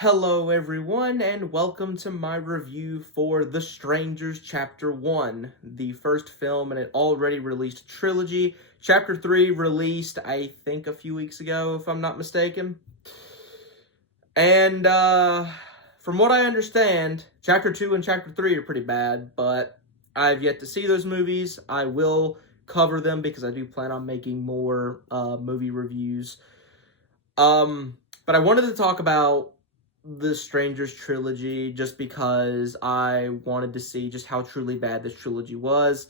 Hello, everyone, and welcome to my review for The Strangers Chapter 1, the first film in an already released trilogy. Chapter 3 released, I think, a few weeks ago, if I'm not mistaken. And, from what I understand, Chapter 2 and Chapter 3 are pretty bad, but I've yet to see those movies. I will cover them because I do plan on making more, movie reviews. But I wanted to talk about the Strangers trilogy just because I wanted to see just how truly bad this trilogy was.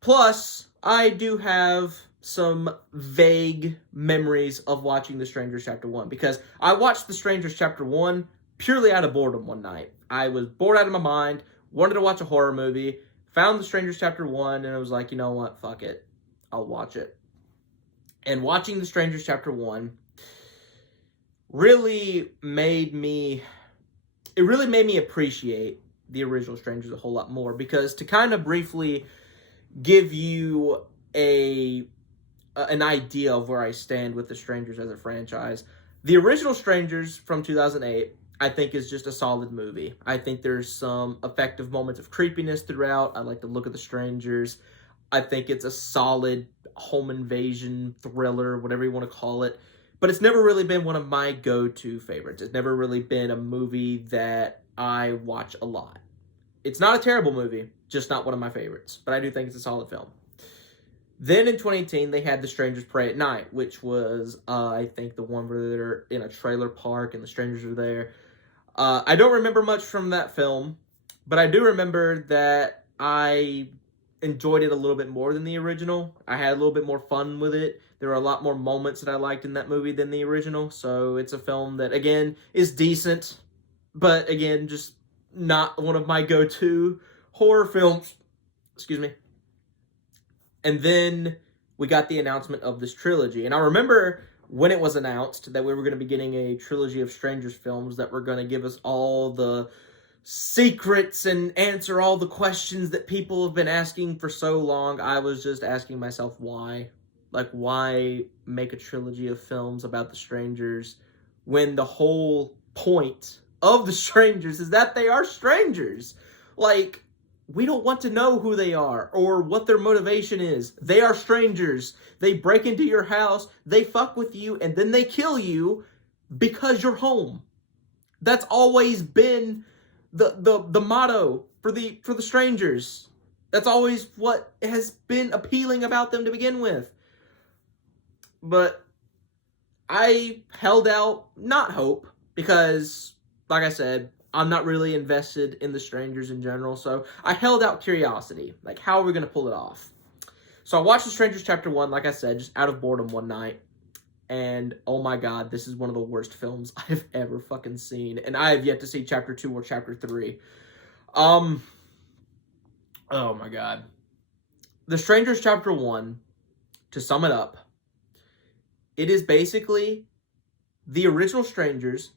Plus, I do have some vague memories of watching The Strangers Chapter 1 because I watched The Strangers Chapter 1 purely out of boredom one night. I was bored out of my mind, wanted to watch a horror movie, found The Strangers Chapter 1, and I was like, you know what, fuck it. I'll watch it. And watching The Strangers Chapter 1 really made me appreciate the original Strangers a whole lot more, because to kind of briefly give you an idea of where I stand with the Strangers as a franchise, the original Strangers from 2008 I think is just a solid movie. I think there's some effective moments of creepiness throughout. I like the look of the Strangers. I think it's a solid home invasion thriller, whatever you want to call it. But it's never really been one of my go-to favorites. It's never really been a movie that I watch a lot. It's not a terrible movie, just not one of my favorites. But I do think it's a solid film. Then in 2018, they had The Strangers Prey at Night, which was, I think, the one where they're in a trailer park and the strangers are there. I don't remember much from that film, but I do remember that I enjoyed it a little bit more than the original. I had a little bit more fun with it. There were a lot more moments that I liked in that movie than the original. So it's a film that, again, is decent, but again, just not one of my go-to horror films. Excuse me. And then we got the announcement of this trilogy. And I remember when it was announced that we were going to be getting a trilogy of Strangers films that were going to give us all the secrets and answer all the questions that people have been asking for so long. I was just asking myself, why? Like, why make a trilogy of films about the Strangers when the whole point of the Strangers is that they are strangers? Like, we don't want to know who they are or what their motivation is. They are strangers. They break into your house, they fuck with you, and then they kill you because you're home. That's always been the motto for the Strangers. That's always what has been appealing about them to begin with. But I held out, not hope, because, like I said, I'm not really invested in the Strangers in general, so I held out curiosity. Like, how are we going to pull it off? So I watched The Strangers Chapter 1, like I said, just out of boredom one night. And, oh my god, this is one of the worst films I've ever fucking seen. And I have yet to see Chapter 2 or Chapter 3. Oh my god. The Strangers Chapter 1, to sum it up, it is basically the original Strangers,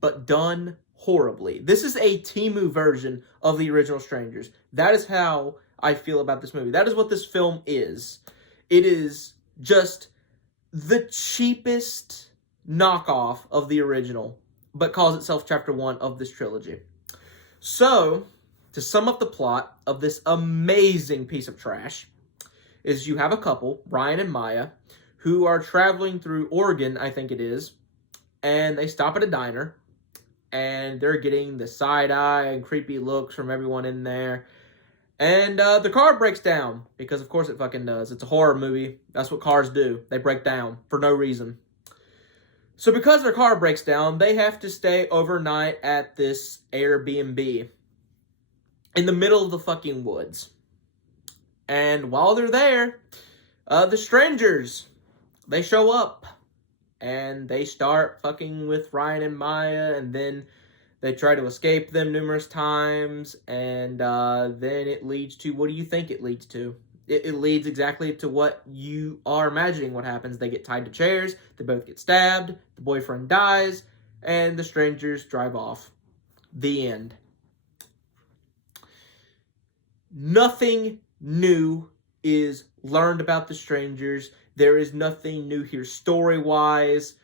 but done horribly. This is a Temu version of the original Strangers. That is how I feel about this movie. That is what this film is. It is just the cheapest knockoff of the original, but calls itself Chapter 1 of this trilogy. So, to sum up the plot of this amazing piece of trash, is you have a couple, Ryan and Maya, who are traveling through Oregon, I think it is, and they stop at a diner, and they're getting the side-eye and creepy looks from everyone in there, and the car breaks down, because of course it fucking does. It's a horror movie. That's what cars do. They break down for no reason. So because their car breaks down, they have to stay overnight at this Airbnb in the middle of the fucking woods. And while they're there, the Strangers, they show up. And they start fucking with Ryan and Maya, and then they try to escape them numerous times, and then it leads to, what do you think it leads to? It leads exactly to what you are imagining what happens. They get tied to chairs, they both get stabbed, the boyfriend dies, and the Strangers drive off. The end. Nothing new is learned about the Strangers. There is nothing new here story-wise.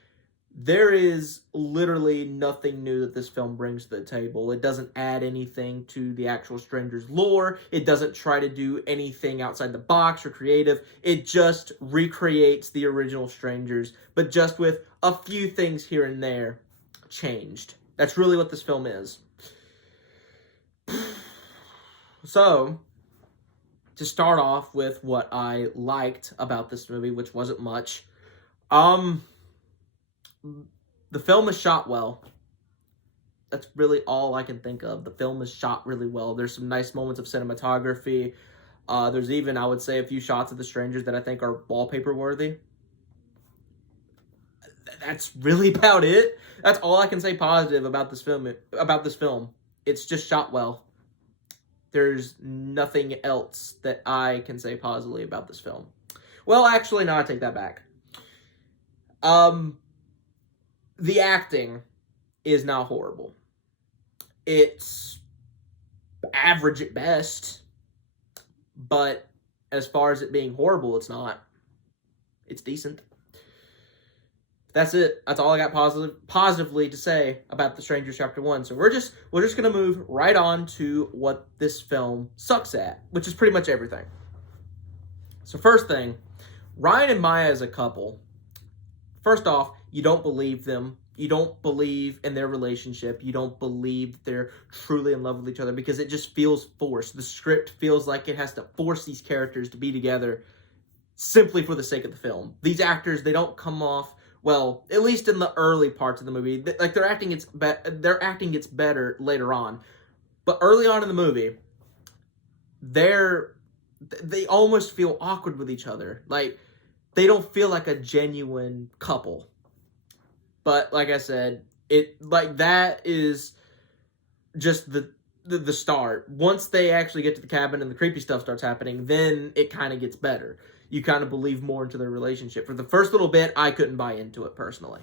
There is literally nothing new that this film brings to the table. It doesn't add anything to the actual Strangers lore. It doesn't try to do anything outside the box or creative. It just recreates the original Strangers, but just with a few things here and there changed. That's really what this film is. So, to start off with what I liked about this movie, which wasn't much, the film is shot well. That's really all I can think of. The film is shot really well. There's some nice moments of cinematography. There's even, I would say, a few shots of the Strangers that I think are wallpaper worthy. That's really about it. That's all I can say positive about this film. It's just shot well. There's nothing else that I can say positively about this film. Well, actually, no, I take that back. The acting is not horrible. It's average at best, but as far as it being horrible, it's not. It's decent. That's it. That's all I got positively to say about The Strangers Chapter 1. So we're just going to move right on to what this film sucks at, which is pretty much everything. So first thing, Ryan and Maya as a couple. First off, you don't believe them. You don't believe in their relationship. You don't believe that they're truly in love with each other because it just feels forced. The script feels like it has to force these characters to be together simply for the sake of the film. These actors, they don't come off well, at least in the early parts of the movie. Like their acting gets better later on. But early on in the movie, they almost feel awkward with each other. Like they don't feel like a genuine couple. But like I said, that is just the start. Once they actually get to the cabin and the creepy stuff starts happening, then it kind of gets better. You kind of believe more into their relationship. For the first little bit, I couldn't buy into it personally.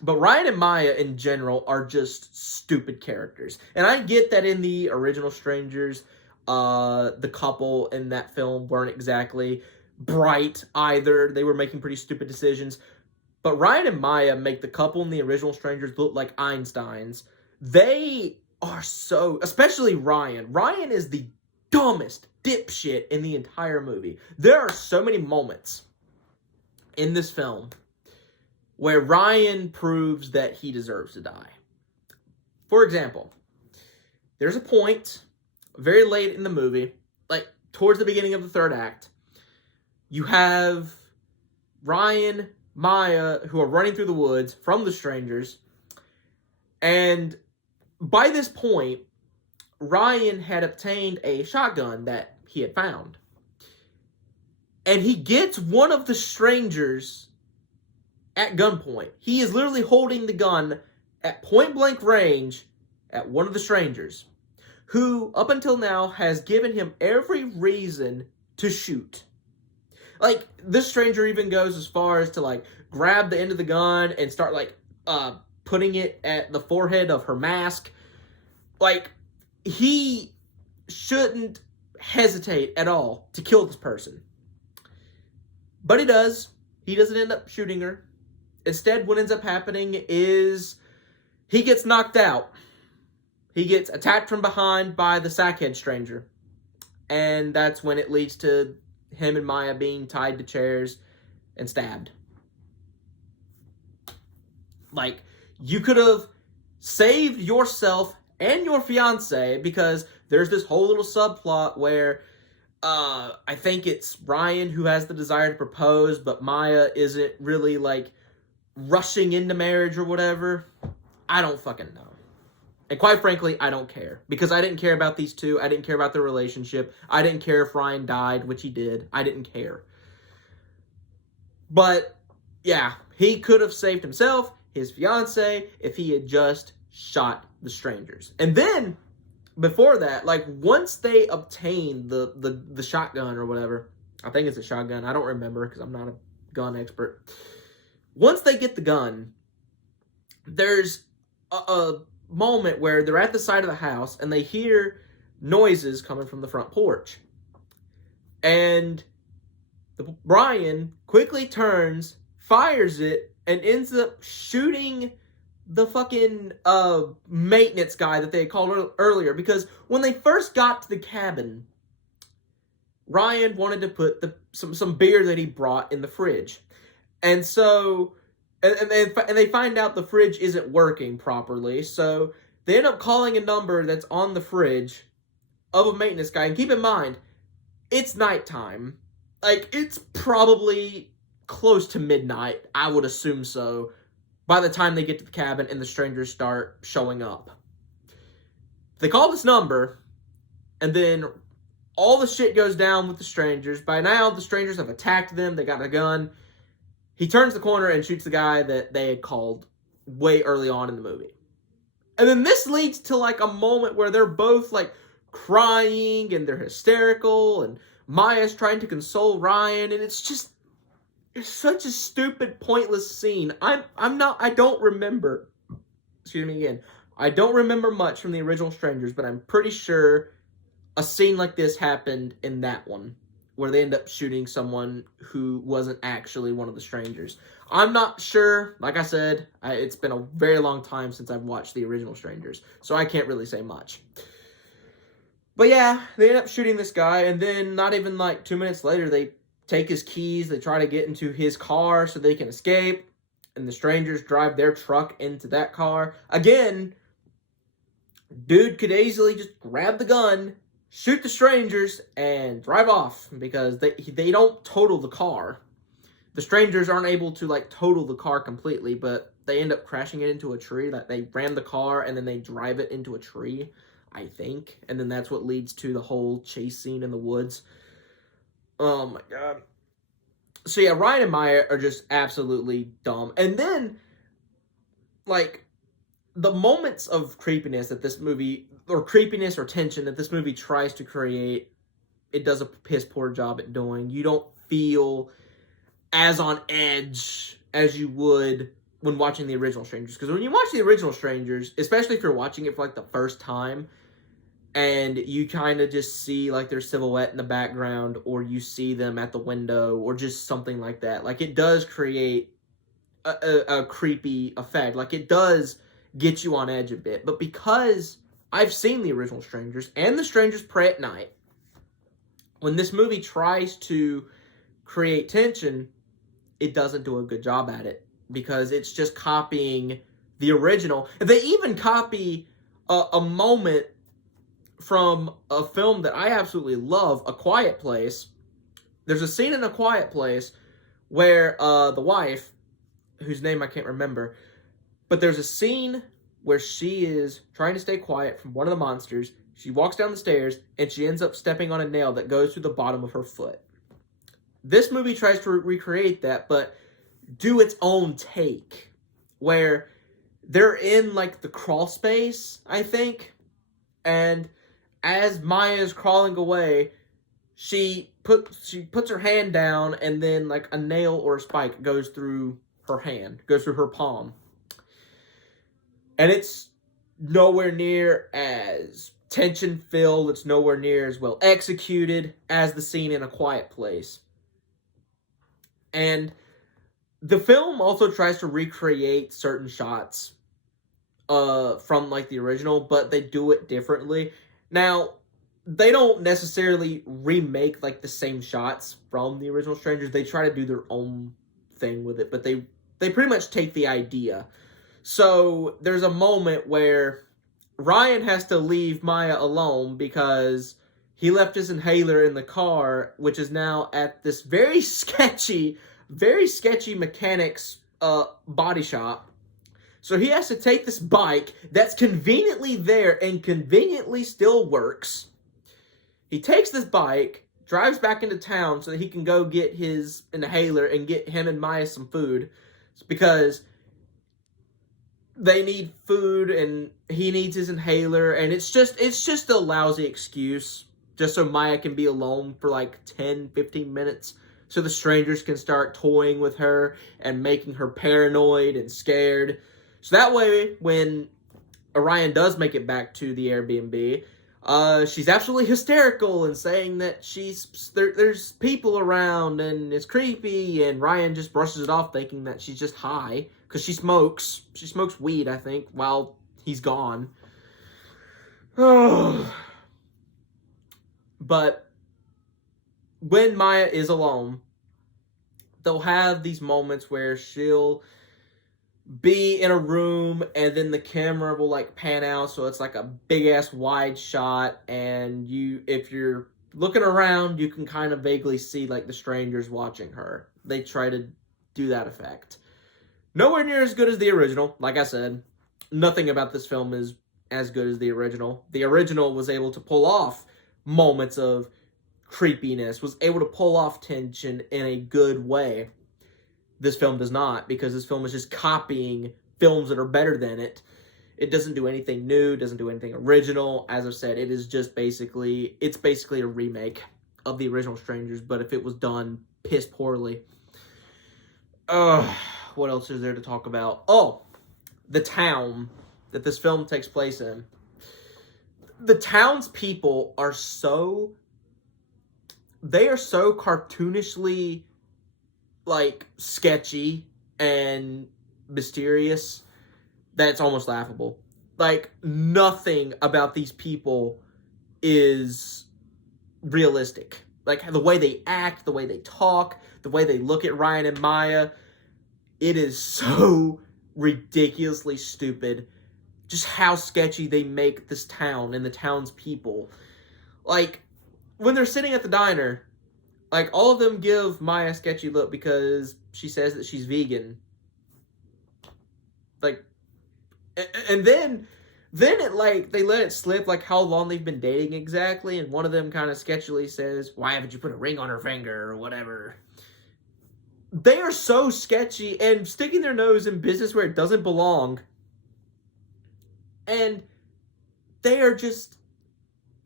But Ryan and Maya in general are just stupid characters. And I get that in the original Strangers, the couple in that film weren't exactly bright either. They were making pretty stupid decisions. But Ryan and Maya make the couple in the original Strangers look like Einsteins. They are so... Especially Ryan. Ryan is the dumbest dipshit in the entire movie. There are so many moments in this film where Ryan proves that he deserves to die. For example, there's a point very late in the movie, like towards the beginning of the third act, you have Ryan, Maya, who are running through the woods from the Strangers, and by this point, Ryan had obtained a shotgun that he had found. And he gets one of the Strangers at gunpoint. He is literally holding the gun at point-blank range at one of the Strangers, who, up until now, has given him every reason to shoot. Like, this Stranger even goes as far as to, like, grab the end of the gun and start, like, putting it at the forehead of her mask. Like, he shouldn't hesitate at all to kill this person. But he does. He doesn't end up shooting her. Instead, what ends up happening is he gets knocked out. He gets attacked from behind by the Sackhead Stranger. And that's when it leads to him and Maya being tied to chairs and stabbed. Like, you could have saved yourself and your fiance, because there's this whole little subplot where I think it's Ryan who has the desire to propose, but Maya isn't really, like, rushing into marriage or whatever. I don't fucking know. And quite frankly, I don't care. Because I didn't care about these two. I didn't care about their relationship. I didn't care if Ryan died, which he did. I didn't care. But, yeah, he could have saved himself, his fiance, if he had just shot the Strangers. And then, before that, like, once they obtain the shotgun or whatever, I think it's a shotgun, I don't remember because I'm not a gun expert. Once they get the gun, there's a moment where they're at the side of the house and they hear noises coming from the front porch. And Brian quickly turns, fires it, and ends up shooting the fucking maintenance guy that they had called earlier. Because when they first got to the cabin, Ryan wanted to put some beer that he brought in the fridge. And so, and they find out the fridge isn't working properly. So they end up calling a number that's on the fridge of a maintenance guy. And keep in mind, it's nighttime. Like, it's probably close to midnight. I would assume so. By the time they get to the cabin and the strangers start showing up. They call this number, and then all the shit goes down with the strangers. By now, the strangers have attacked them. They got a gun. He turns the corner and shoots the guy that they had called way early on in the movie. And then this leads to, like, a moment where they're both, like, crying and they're hysterical, and Maya's trying to console Ryan, and it's such a stupid, pointless scene. I don't remember, excuse me again, I don't remember much from the original Strangers, but I'm pretty sure a scene like this happened in that one, where they end up shooting someone who wasn't actually one of the strangers. I'm not sure. Like I said, it's been a very long time since I've watched the original Strangers, so I can't really say much. But yeah, they end up shooting this guy, and then not even like 2 minutes later, they take his keys, they try to get into his car so they can escape, and the strangers drive their truck into that car. Again, dude could easily just grab the gun, shoot the strangers, and drive off, because they don't total the car. The strangers aren't able to, like, total the car completely, but they end up crashing it into a tree. Like, they ram the car, and then they drive it into a tree, I think. And then that's what leads to the whole chase scene in the woods. Oh my god. So yeah, Ryan and Maya are just absolutely dumb. And then, like, the moments of creepiness that this movie, or creepiness or tension that this movie tries to create, it does a piss poor job at doing. You don't feel as on edge as you would when watching the original Strangers. Because when you watch the original Strangers, especially if you're watching it for, like, the first time, and you kind of just see, like, their silhouette in the background, or you see them at the window, or just something like that. Like, it does create a creepy effect. Like, it does get you on edge a bit. But because I've seen the original Strangers and The Strangers Prey at Night, when this movie tries to create tension, it doesn't do a good job at it. Because it's just copying the original. They even copy a moment from a film that I absolutely love, A Quiet Place. There's a scene in A Quiet Place where the wife, whose name I can't remember, but there's a scene where she is trying to stay quiet from one of the monsters. She walks down the stairs, and she ends up stepping on a nail that goes through the bottom of her foot. This movie tries to recreate that, but do its own take, where they're in, like, the crawl space, I think, and as Maya is crawling away, she puts her hand down, and then, like, a nail or a spike goes through her hand, goes through her palm. And it's nowhere near as tension-filled, it's nowhere near as well executed as the scene in A Quiet Place. And the film also tries to recreate certain shots from, like, the original, but they do it differently. Now, they don't necessarily remake, like, the same shots from the original Strangers. They try to do their own thing with it, but they pretty much take the idea. So, there's a moment where Ryan has to leave Maya alone because he left his inhaler in the car, which is now at this very sketchy mechanics body shop. So he has to take this bike that's conveniently there and conveniently still works. He takes this bike, drives back into town so that he can go get his inhaler and get him and Maya some food. Because they need food and he needs his inhaler, and it's just a lousy excuse just so Maya can be alone for like 10-15 minutes so the strangers can start toying with her and making her paranoid and scared. So that way, when Orion does make it back to the Airbnb, She's absolutely hysterical and saying that there's people around and it's creepy, and Ryan just brushes it off thinking that she's just high because she smokes. She smokes weed, I think, while he's gone. But when Maya is alone, they'll have these moments where she'll be in a room and then the camera will like pan out, so it's like a big ass wide shot, and if you're looking around you can kind of vaguely see like the strangers watching her. They try to do that effect. Nowhere near as good as the original. Like I said, nothing about this film is as good as the original. The original was able to pull off moments of creepiness, was able to pull off tension in a good way. This film does not, because this film is just copying films that are better than it. It doesn't do anything new, doesn't do anything original. As I've said, it's basically a remake of the original Strangers, but if it was done piss poorly. What else is there to talk about? Oh, the town that this film takes place in. The townspeople are so cartoonishly like sketchy and mysterious that it's almost laughable. Like, nothing about these people is realistic. Like, the way they act, the way they talk, the way they look at Ryan and Maya, it is so ridiculously stupid. Just how sketchy they make this town and the townspeople. Like, when they're sitting at the diner, like, all of them give Maya a sketchy look because she says that she's vegan. Like, and then it, like, they let it slip, like, how long they've been dating exactly, and one of them kind of sketchily says, why haven't you put a ring on her finger, or whatever. They are so sketchy and sticking their nose in business where it doesn't belong. And they are just...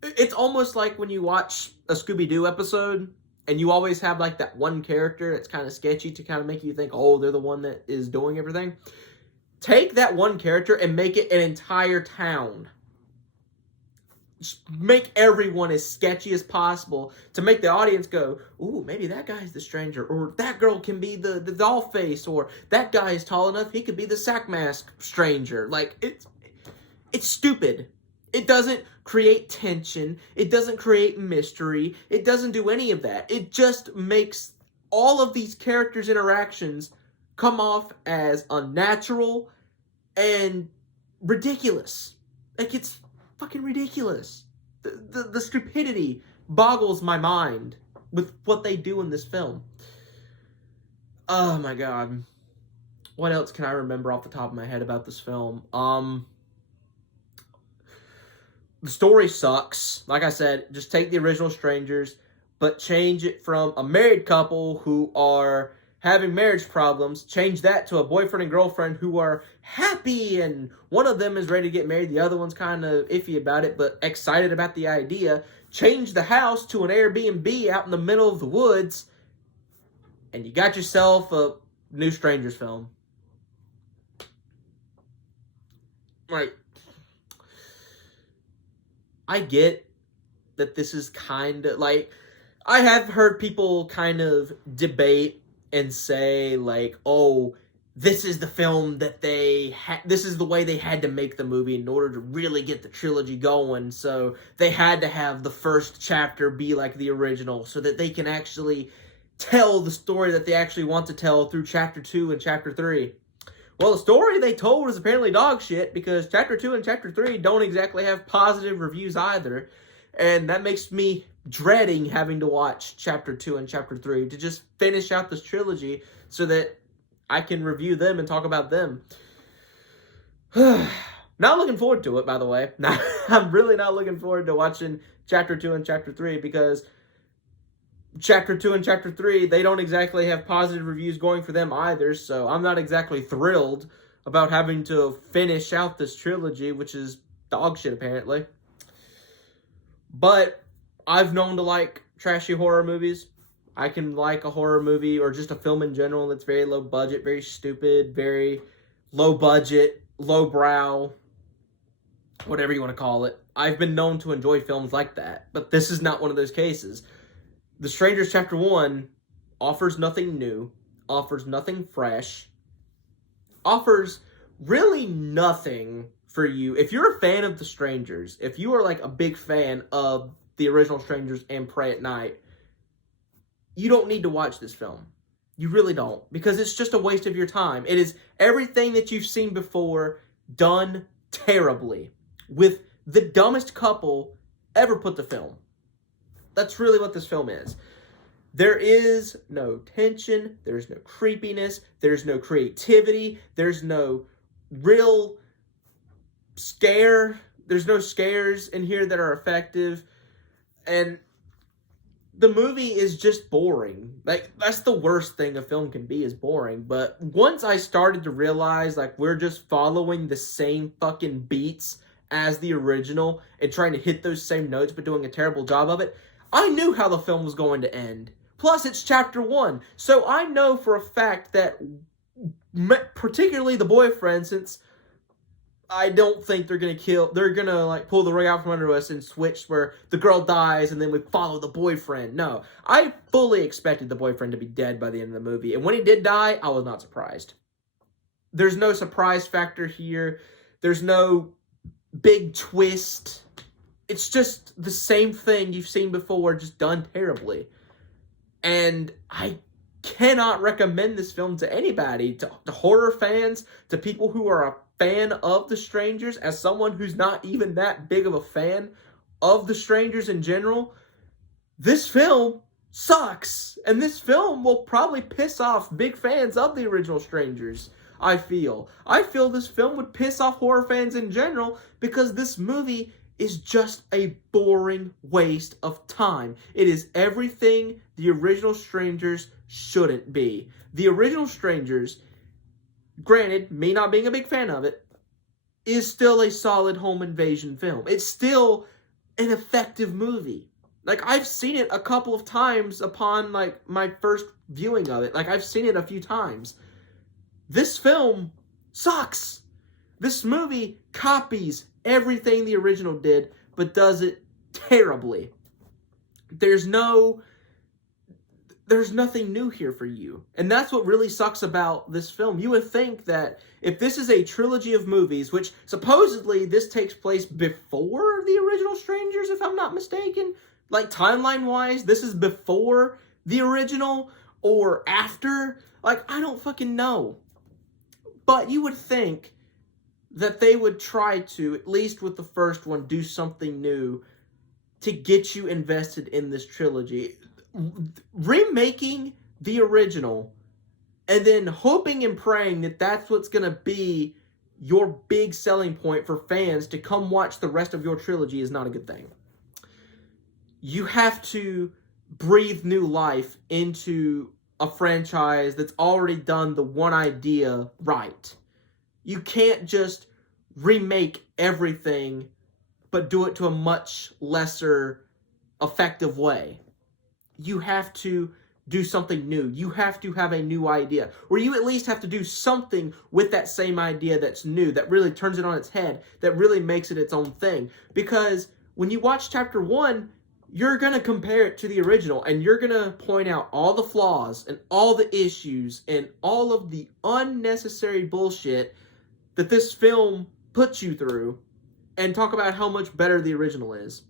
It's almost like when you watch a Scooby-Doo episode, and you always have, like, that one character that's kind of sketchy to kind of make you think, oh, they're the one that is doing everything. Take that one character and make it an entire town. Just make everyone as sketchy as possible to make the audience go, ooh, maybe that guy's the stranger, or that girl can be the doll face, or that guy is tall enough, he could be the sack mask stranger. Like, it's stupid. It doesn't create tension. It doesn't create mystery. It doesn't do any of that. It just makes all of these characters' interactions come off as unnatural and ridiculous. Like, it's fucking ridiculous. The stupidity boggles my mind with what they do in this film. Oh my god. What else can I remember off the top of my head about this film? The story sucks. Like I said, just take the original Strangers, but change it from a married couple who are having marriage problems, change that to a boyfriend and girlfriend who are happy, and one of them is ready to get married, the other one's kind of iffy about it, but excited about the idea. Change the house to an Airbnb out in the middle of the woods, and you got yourself a new Strangers film. Like, I get that this is kind of, like, I have heard people kind of debate and say, like, oh, this is the film that this is the way they had to make the movie in order to really get the trilogy going, so they had to have the first chapter be like the original so that they can actually tell the story that they actually want to tell through Chapter 2 and Chapter 3. Well, the story they told is apparently dog shit, because Chapter 2 and Chapter 3 don't exactly have positive reviews either, and that makes me dreading having to watch Chapter 2 and Chapter 3 to just finish out this trilogy so that I can review them and talk about them. Not looking forward to it, by the way. I'm really not looking forward to watching Chapter 2 and Chapter 3, because Chapter 2 and Chapter 3, they don't exactly have positive reviews going for them either, so I'm not exactly thrilled about having to finish out this trilogy, which is dog shit, apparently. But I've known to like trashy horror movies. I can like a horror movie or just a film in general that's very low budget, very stupid, very low budget, low brow. whatever you want to call it. I've been known to enjoy films like that, but this is not one of those cases. The Strangers Chapter 1 offers nothing new, offers nothing fresh, offers really nothing for you. If you're a fan of The Strangers, if you are like a big fan of the original Strangers and Pray at Night, you don't need to watch this film. You really don't, because it's just a waste of your time. It is everything that you've seen before done terribly with the dumbest couple ever put to film. That's really what this film is. There is no tension, there's no creepiness, there's no creativity, there's no real there's no scares in here that are effective, and the movie is just boring. Like, that's the worst thing a film can be, is boring. But once I started to realize, like, we're just following the same fucking beats as the original and trying to hit those same notes but doing a terrible job of it, I knew how the film was going to end. Plus, it's chapter 1. So I know for a fact that, particularly the boyfriend, since I don't think they're gonna like pull the rug out from under us and switch where the girl dies and then we follow the boyfriend. No, I fully expected the boyfriend to be dead by the end of the movie. And when he did die, I was not surprised. There's no surprise factor here. There's no big twist. It's just the same thing you've seen before, just done terribly. And I cannot recommend this film to anybody, to horror fans, to people who are a fan of The Strangers. As someone who's not even that big of a fan of The Strangers in general, this film sucks. And this film will probably piss off big fans of the original Strangers, I feel. I feel this film would piss off horror fans in general because this movie is just a boring waste of time. It is everything the original Strangers shouldn't be. The original Strangers, granted, me not being a big fan of it, is still a solid home invasion film. It's still an effective movie. Like, I've seen it a couple of times upon, like, my first viewing of it. Like, I've seen it a few times. This film sucks. This movie copies everything the original did, but does it terribly. There's nothing new here for you. And that's what really sucks about this film. You would think that if this is a trilogy of movies, which supposedly this takes place before the original Strangers, if I'm not mistaken, like timeline-wise, this is before the original or after. Like, I don't fucking know. But you would think that they would try to, at least with the first one, do something new to get you invested in this trilogy. Remaking the original and then hoping and praying that that's what's going to be your big selling point for fans to come watch the rest of your trilogy is not a good thing. You have to breathe new life into a franchise that's already done the one idea right. You can't just remake everything but do it to a much lesser effective way. You have to do something new. You have to have a new idea. Or you at least have to do something with that same idea that's new, that really turns it on its head, that really makes it its own thing. Because when you watch chapter 1, you're going to compare it to the original, and you're going to point out all the flaws and all the issues and all of the unnecessary bullshit that this film puts you through, and talk about how much better the original is.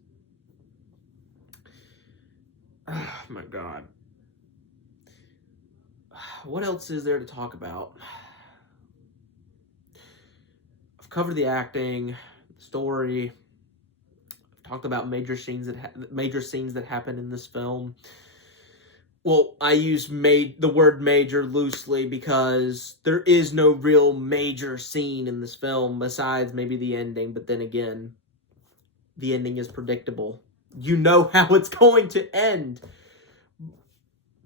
Oh my God. What else is there to talk about? I've covered the acting, the story. I've talked about major scenes that happen in this film. Well, I use the word major loosely because there is no real major scene in this film besides maybe the ending. But then again, the ending is predictable. You know how it's going to end.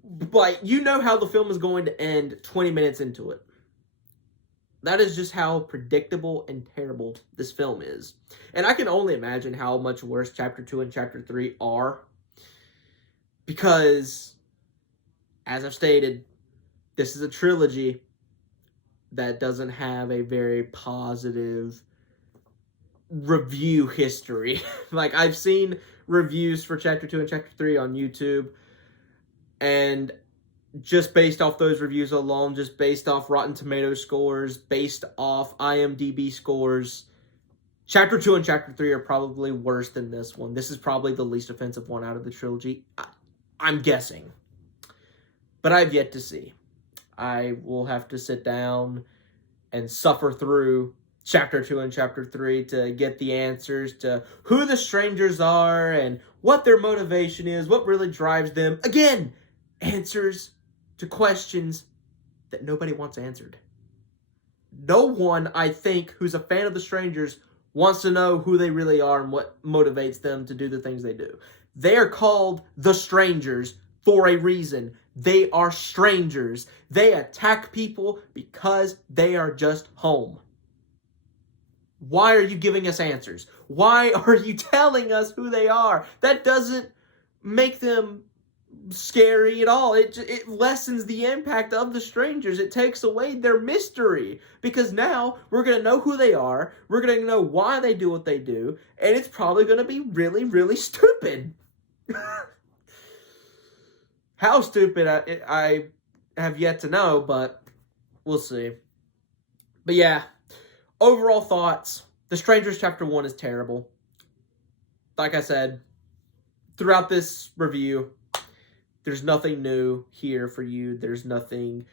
But you know how the film is going to end 20 minutes into it. That is just how predictable and terrible this film is. And I can only imagine how much worse Chapter 2 and Chapter 3 are. Because, as I've stated, this is a trilogy that doesn't have a very positive review history. Like, I've seen reviews for Chapter 2 and Chapter 3 on YouTube, and just based off those reviews alone, just based off Rotten Tomatoes scores, based off IMDb scores, Chapter 2 and Chapter 3 are probably worse than this one. This is probably the least offensive one out of the trilogy. I'm guessing. But I've yet to see. I will have to sit down and suffer through Chapter 2 and Chapter 3 to get the answers to who the strangers are and what their motivation is, what really drives them. Again, answers to questions that nobody wants answered. No one, I think, who's a fan of the strangers wants to know who they really are and what motivates them to do the things they do. They are called the strangers for a reason. They are strangers. They attack people because they are just home. Why are you giving us answers? Why are you telling us who they are? That doesn't make them scary at all. It lessens the impact of the strangers. It takes away their mystery, because now we're going to know who they are, we're going to know why they do what they do, and it's probably going to be really, really stupid. How stupid I have yet to know, but we'll see. But yeah, overall thoughts, The Strangers Chapter 1 is terrible. Like I said, throughout this review, there's nothing new here for you. There's nothing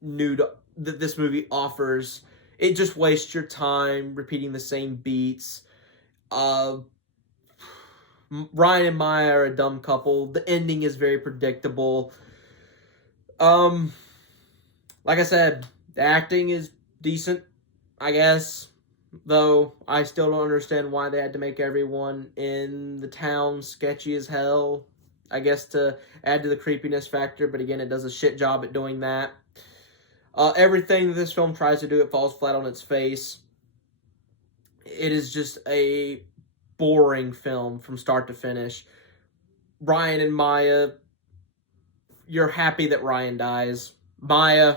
new that this movie offers. It just wastes your time repeating the same beats. Ryan and Maya are a dumb couple. The ending is very predictable. Like I said, the acting is decent, I guess. Though I still don't understand why they had to make everyone in the town sketchy as hell. I guess to add to the creepiness factor, but again, it does a shit job at doing that. Everything that this film tries to do, it falls flat on its face. It is just a boring film from start to finish. Ryan and Maya, you're happy that Ryan dies. Maya,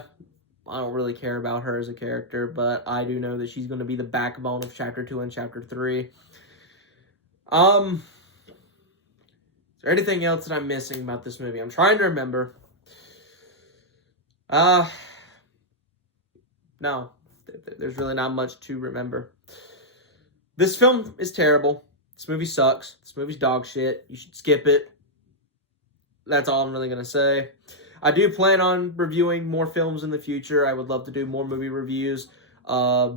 I don't really care about her as a character, but I do know that she's going to be the backbone of Chapter 2 and Chapter 3. Is there anything else that I'm missing about this movie? I'm trying to remember. No. There's really not much to remember. This film is terrible. This movie sucks. This movie's dog shit. You should skip it. That's all I'm really going to say. I do plan on reviewing more films in the future. I would love to do more movie reviews. I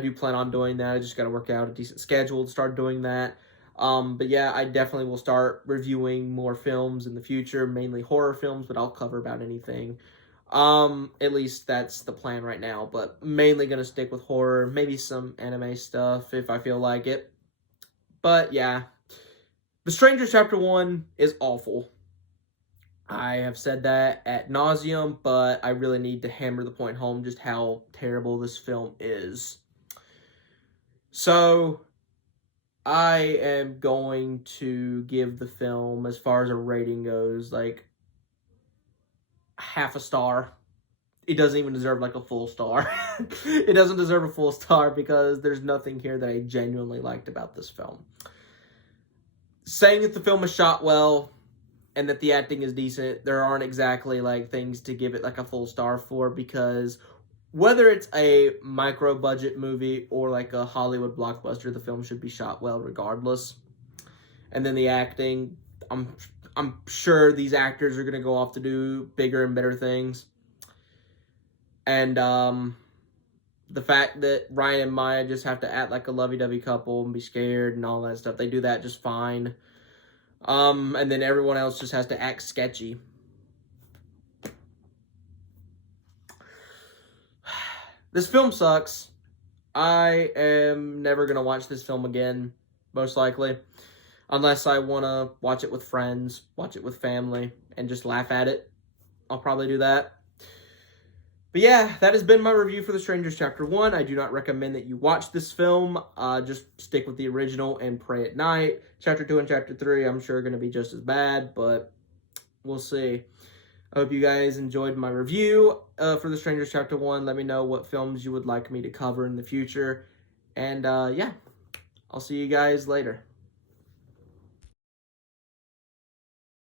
do plan on doing that. I just got to work out a decent schedule to start doing that. But yeah, I definitely will start reviewing more films in the future, mainly horror films, but I'll cover about anything. At least that's the plan right now, but mainly gonna stick with horror, maybe some anime stuff if I feel like it. But yeah, The Strangers Chapter 1 is awful. I have said that ad nauseum, but I really need to hammer the point home just how terrible this film is. So I am going to give the film, as far as a rating goes, like half a star. It doesn't even deserve like a full star. It doesn't deserve a full star because there's nothing here that I genuinely liked about this film. Saying that the film is shot well and that the acting is decent, there aren't exactly like things to give it like a full star for, because whether it's a micro-budget movie or like a Hollywood blockbuster, the film should be shot well regardless. And then the acting, I'm sure these actors are going to go off to do bigger and better things. And the fact that Ryan and Maya just have to act like a lovey-dovey couple and be scared and all that stuff, they do that just fine. And then everyone else just has to act sketchy. This film sucks. I am never going to watch this film again, most likely. Unless I want to watch it with friends, watch it with family, and just laugh at it. I'll probably do that. But yeah, that has been my review for The Strangers Chapter 1. I do not recommend that you watch this film. Just stick with the original and pray at night. Chapter 2 and Chapter 3, I'm sure, are going to be just as bad, but we'll see. I hope you guys enjoyed my review for The Strangers Chapter 1. Let me know what films you would like me to cover in the future. And yeah, I'll see you guys later.